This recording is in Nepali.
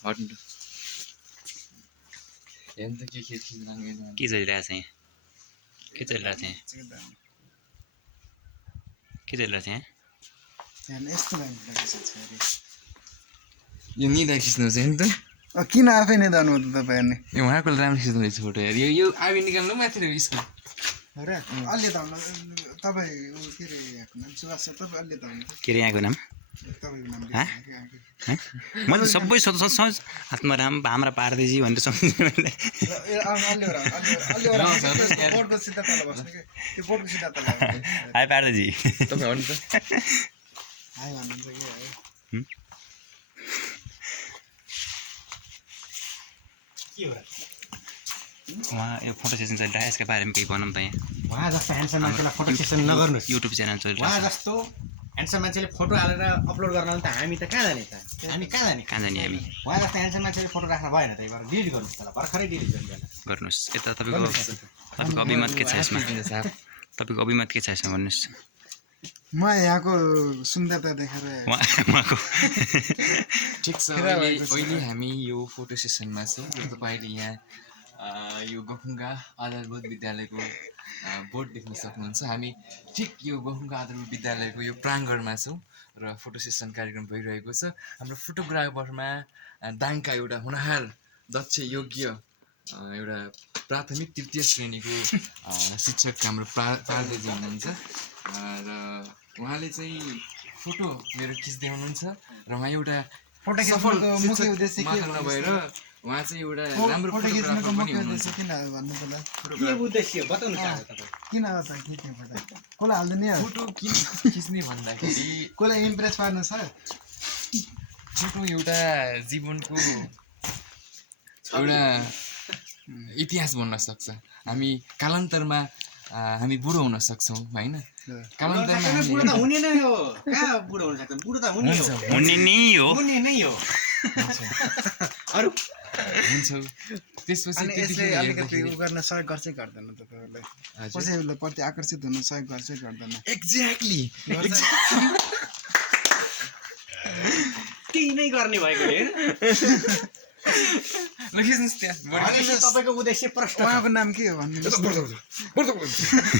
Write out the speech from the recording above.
हट्नु हेर्नु त के खिच्नु के चलिरहेछ यहाँ के चलिरहेछ यहाँ के चलिरहेछ यहाँ यस्तो लाग्छ यो निदा खिच्नुहोस् हेर्नु त किन आफै नै जानु त तपाईँहरूले यो उहाँको राम्रो खिच्नु रहेछ फोटो हेर यो आवी निकाल्नु माथि स्कुल र अलि त तपाईँ के अरे यहाँको नाम सुभाष सर तपाईँ अलि त के अरे यहाँको नाम तपाईँको नाम मैले सबै सोच आत्माराम हाम्रा पार्देजी भनेर सम्झिँदै मैले बोर्डको सिधा तल बस्नु कि त्यो बोर्डको सिधा तल हाई पार्देजी तपाईँ भन्नु त हाई भन्नुहुन्छ कि उहाँ यो फोटो सेसन चलिरहेको यसको बारेमा केही भनौँ त यहाँ उहाँ जस्तो ह्यान्डसम मान्छेलाई फोटो सेसन नगर्नुहोस् युट्युब च्यानल चलिरहेको उहाँ जस्तो ह्यान्डसम मान्छेले फोटो हालेर अपलोड गर्न त हामी त कहाँ जाने त हामी कहाँ जाने हामी उहाँ जस्तो ह्यान्डसम मान्छेले फोटो राख्न भएन त एबार डिलिट गर्नुहोस् होला भर्खरै डिलिट गर्नुहोस् यता तपाईँको अभिमत के छ यसमा तपाईँको अभिमत के छ यसमा भन्नुहोस् म यहाँको सुन्दरता देखेर उहाँको ठिक छ अहिले हामी यो फोटो सेसनमा छौँ तपाईँले यहाँ यो गफुङ्गा आधारभूत विद्यालयको बोर्ड देख्न सक्नुहुन्छ हामी ठिक यो गफुङ्गा आधारभूत विद्यालयको यो प्राङ्गणमा छौँ र फोटो सेसन कार्यक्रम भइरहेको छ हाम्रो फोटोग्राफरमा दाङका एउटा हुनहार दक्ष योग्य एउटा प्राथमिक तृतीय श्रेणीको शिक्षक हाम्रो पार्देजी हुनुहुन्छ र उहाँले चाहिँ फोटो मेरो खिच्दै हुनुहुन्छ र उहाँ एउटा फोटो सफल मुख्य उद्देश्य के मात्र नभएर उहाँ चाहिँ एउटा राम्रो फोटो खिच्नुको फोटोग्राफर पनि मुख्य हुनुहुन्छ उद्देश्य किन भन्नु पर्ला के उद्देश्य बताउनु चाहन्छ तपाईँ किन त खिच्ने फोटो कसलाई हाल्दैन नि फोटो किन खिच्ने भन्दाखेरि कसलाई इम्प्रेस पार्नु छ फोटो एउटा जीवनको एउटा इतिहास बन्न सक्छ हामी कालान्तरमा हामी बुढो हुन सक्छौँ होइन कालान्तरमा बुढो त हुने नै हो कहाँ बुढो हुन सक्छ बुढो त हुने हो हुने नै हो हुने नै हो अरू हुन्छौँ त्यसपछि अनि यसले त्यतिखेर अलिकति हेर्दाखेरि उ गर्न सहयोग गर्छै गर्दैन तपाईँहरूलाई कसैलाई प्रति आकर्षित हुन सहयोग गर्छै गर्दैन एक्ज्याक्टली केही नै गर्ने भएकोले ल खिच्नुहोस् त्यहाँ तपाईँको उद्देश्य प्रष्ट उहाँको नाम के हो भन्नु